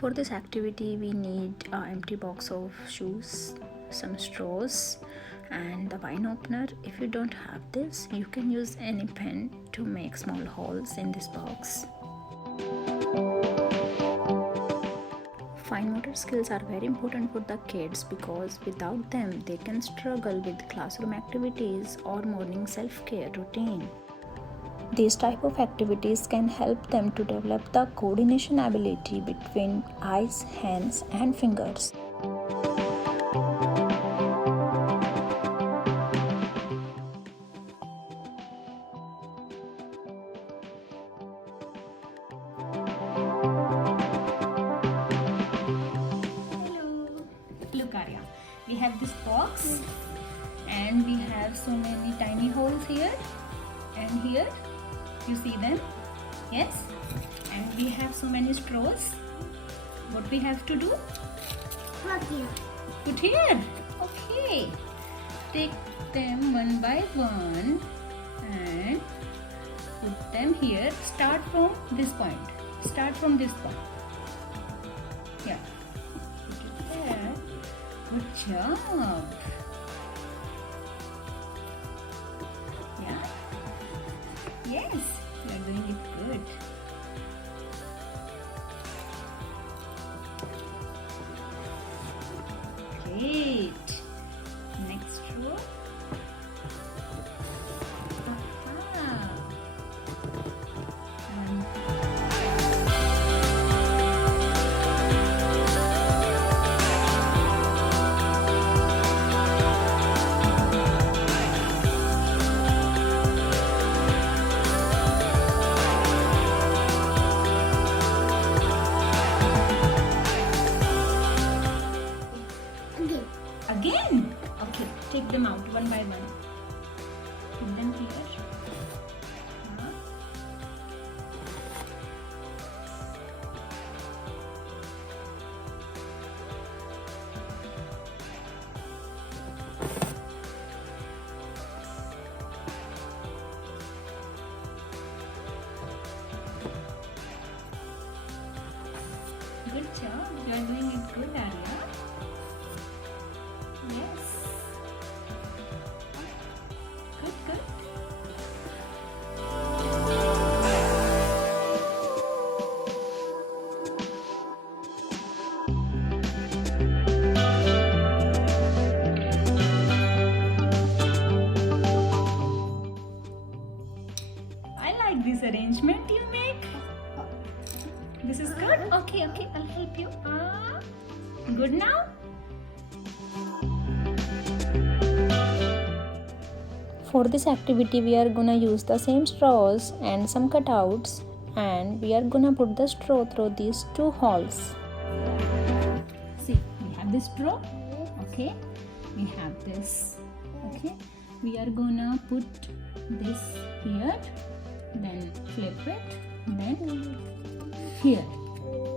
For this activity, we need an empty box of shoes, some straws, and the wine opener. If you don't have this, you can use any pen to make small holes in this box. Fine motor skills are very important for the kids because without them they can struggle with classroom activities or morning self-care routine. These type of activities can help them to develop the coordination ability between eyes, hands and fingers. Look Arya, we have this box and we have so many tiny holes here and here, you see them? Yes, and we have so many straws. What we have to do? Put here. Okay, take them one by one and put them here. Start from this point. Yeah. Good job. Yeah. Yes, you are doing it good. Great. Next row. Aha. Again? Okay, take them out one by one. Put them here. Good job. You are doing it good, Arya. Yes. Good. I like this arrangement you make. This is good? Okay, I'll help you. Good now? For this activity, we are gonna use the same straws and some cutouts, and we are gonna put the straw through these two holes. See, we have this straw. Okay, we have this. Okay, we are gonna put this here, then flip it, then here.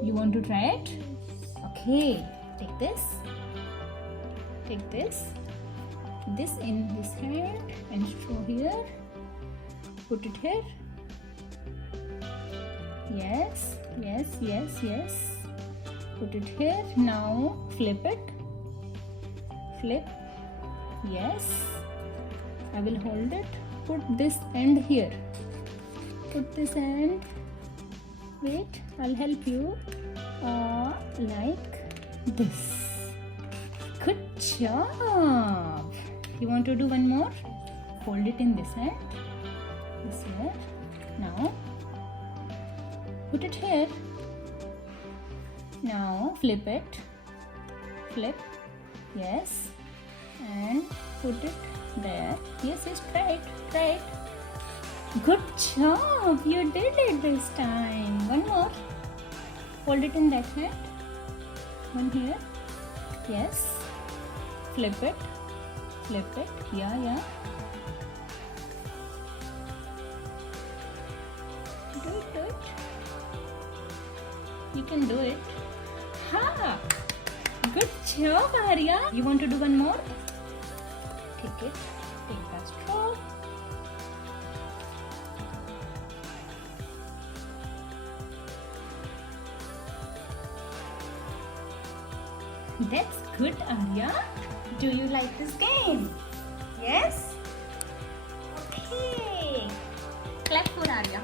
You want to try it? Okay, take this in this hand and straw here. Put it here. Yes. Put it here. Now flip it. Flip. Yes. I will hold it. Put this end here. Put this end. Wait, I'll help you. Like this. Good job. You want to do one more? Hold it in this hand. This here. Now put it here. Now flip it. Flip. Yes. And put it there. Yes, try it. Good job. You did it this time. One more. Hold it in that hand. One here. Yes. Flip it. Yeah. Do it. You can do it. Ha! Good job, Arya. You want to do one more? Take it. Take the straw. That's good, Arya. Do you like this game? Yes? Okay. Clap for Arya.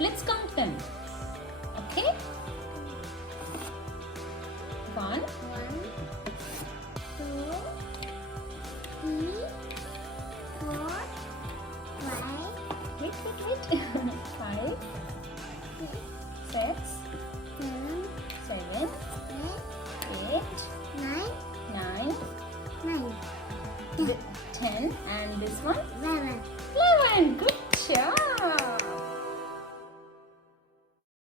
Let's count them. Okay? 1, 2, 3, 4, 5, wait. 5, 6, 7, 8, 9, 10, and this one 11. 11. Good job.